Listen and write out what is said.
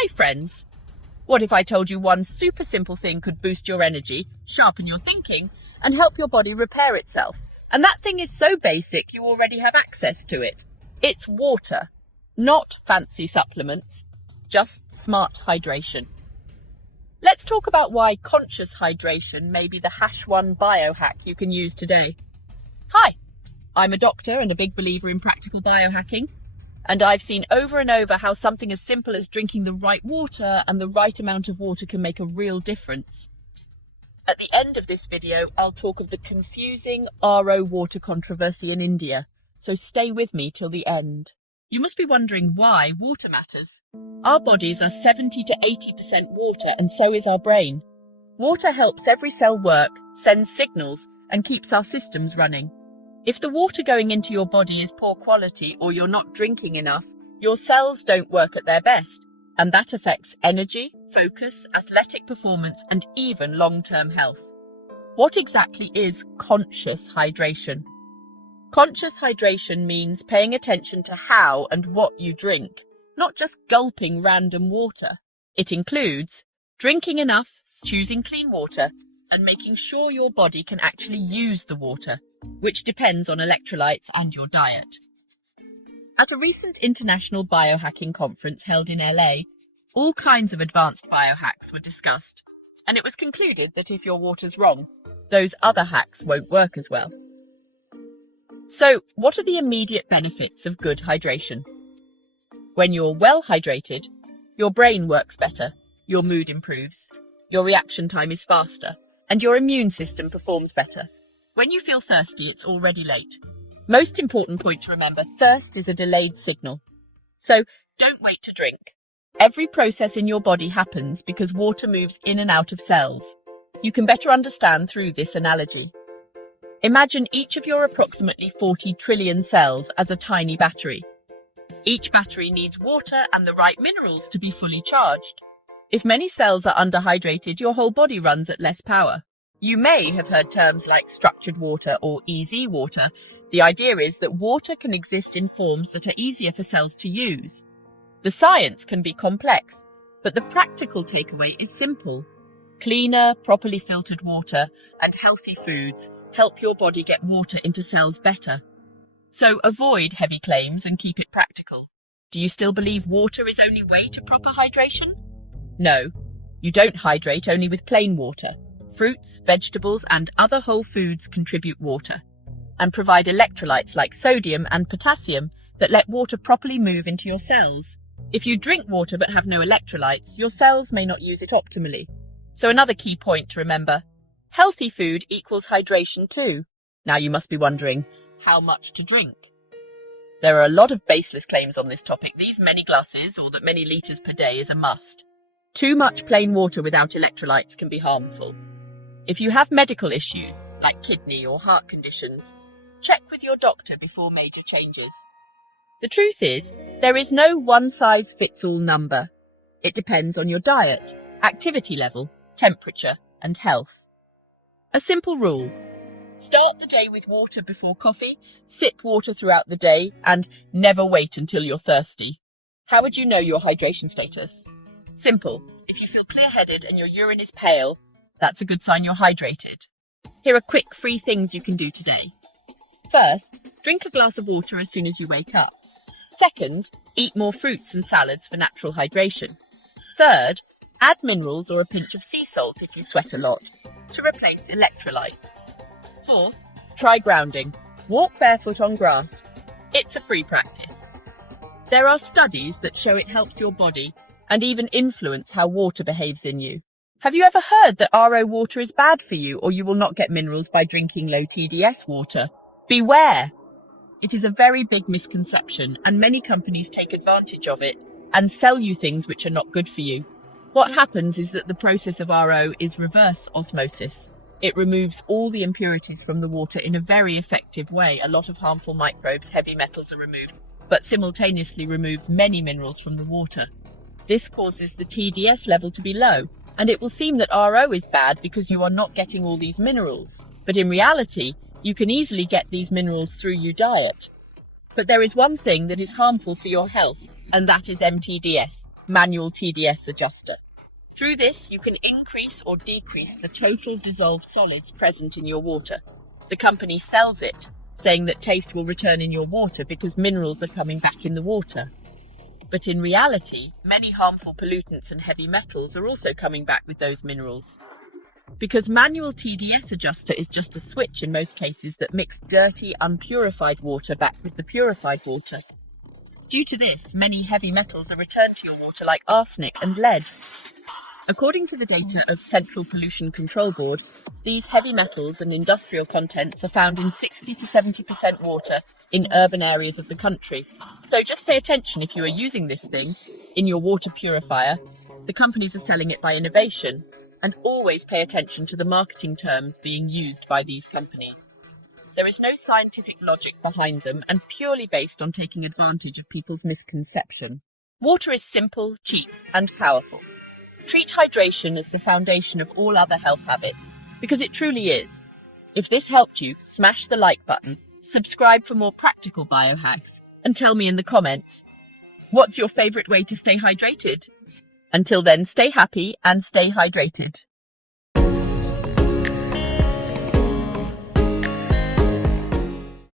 Hi friends! What if I told you one super simple thing could boost your energy, sharpen your thinking, and help your body repair itself? And that thing is so basic you already have access to it. It's water. Not fancy supplements, just smart hydration. Let's talk about why conscious hydration may be the #1 biohack you can use today. Hi, I'm a doctor and a big believer in practical biohacking. And I've seen over and over how something as simple as drinking the right water and the right amount of water can make a real difference. At the end of this video, I'll talk of the confusing RO water controversy in India, so stay with me till the end. You must be wondering why water matters. Our bodies are 70 to 80% water, and so is our brain. Water helps every cell work, sends signals, and keeps our systems running. If the water going into your body is poor quality or you're not drinking enough, your cells don't work at their best, and that affects energy, focus, athletic performance, and even long-term health. What exactly is conscious hydration? Conscious hydration means paying attention to how and what you drink, not just gulping random water. It includes drinking enough, choosing clean water, and making sure your body can actually use the water, which depends on electrolytes and your diet. At a recent international biohacking conference held in LA, all kinds of advanced biohacks were discussed, and it was concluded that if your water's wrong, those other hacks won't work as well. So, what are the immediate benefits of good hydration? When you're well hydrated, your brain works better, your mood improves, your reaction time is faster, and your immune system performs better. When you feel thirsty, it's already late. Most important point to remember, thirst is a delayed signal. So don't wait to drink. Every process in your body happens because water moves in and out of cells. You can better understand through this analogy. Imagine each of your approximately 40 trillion cells as a tiny battery. Each battery needs water and the right minerals to be fully charged. If many cells are underhydrated, your whole body runs at less power. You may have heard terms like structured water or easy water. The idea is that water can exist in forms that are easier for cells to use. The science can be complex, but the practical takeaway is simple. Cleaner, properly filtered water and healthy foods help your body get water into cells better. So avoid heavy claims and keep it practical. Do you still believe water is only way to proper hydration? No, you don't hydrate only with plain water. Fruits, vegetables, and other whole foods contribute water and provide electrolytes like sodium and potassium that let water properly move into your cells. If you drink water but have no electrolytes, your cells may not use it optimally. So another key point to remember, healthy food equals hydration too. Now you must be wondering, how much to drink? There are a lot of baseless claims on this topic. These many glasses or that many litres per day is a must. Too much plain water without electrolytes can be harmful. If you have medical issues, like kidney or heart conditions, check with your doctor before major changes. The truth is, there is no one-size-fits-all number. It depends on your diet, activity level, temperature, and health. A simple rule: start the day with water before coffee, sip water throughout the day, and never wait until you're thirsty. How would you know your hydration status? Simple. If you feel clear-headed and your urine is pale, that's a good sign you're hydrated. Here are quick free things you can do today. First, drink a glass of water as soon as you wake up. Second, eat more fruits and salads for natural hydration. Third, add minerals or a pinch of sea salt if you sweat a lot to replace electrolytes. Fourth, try grounding. Walk barefoot on grass. It's a free practice. There are studies that show it helps your body and even influence how water behaves in you. Have you ever heard that RO water is bad for you or you will not get minerals by drinking low TDS water? Beware! It is a very big misconception and many companies take advantage of it and sell you things which are not good for you. What happens is that the process of RO is reverse osmosis. It removes all the impurities from the water in a very effective way. A lot of harmful microbes, heavy metals are removed, but simultaneously removes many minerals from the water. This causes the TDS level to be low, and it will seem that RO is bad because you are not getting all these minerals. But in reality, you can easily get these minerals through your diet. But there is one thing that is harmful for your health, and that is MTDS, manual TDS adjuster. Through this, you can increase or decrease the total dissolved solids present in your water. The company sells it, saying that taste will return in your water because minerals are coming back in the water. But in reality, many harmful pollutants and heavy metals are also coming back with those minerals. Because manual TDS adjuster is just a switch in most cases that mix dirty, unpurified water back with the purified water. Due to this, many heavy metals are returned to your water like arsenic and lead. According to the data of Central Pollution Control Board, these heavy metals and industrial contents are found in 60 to 70% water in urban areas of the country. So just pay attention if you are using this thing in your water purifier. The companies are selling it by innovation, and always pay attention to the marketing terms being used by these companies. There is no scientific logic behind them and purely based on taking advantage of people's misconception. Water is simple, cheap, and powerful. Treat hydration as the foundation of all other health habits, because it truly is. If this helped you, smash the like button, subscribe for more practical biohacks, and tell me in the comments, what's your favorite way to stay hydrated? Until then, stay happy and stay hydrated.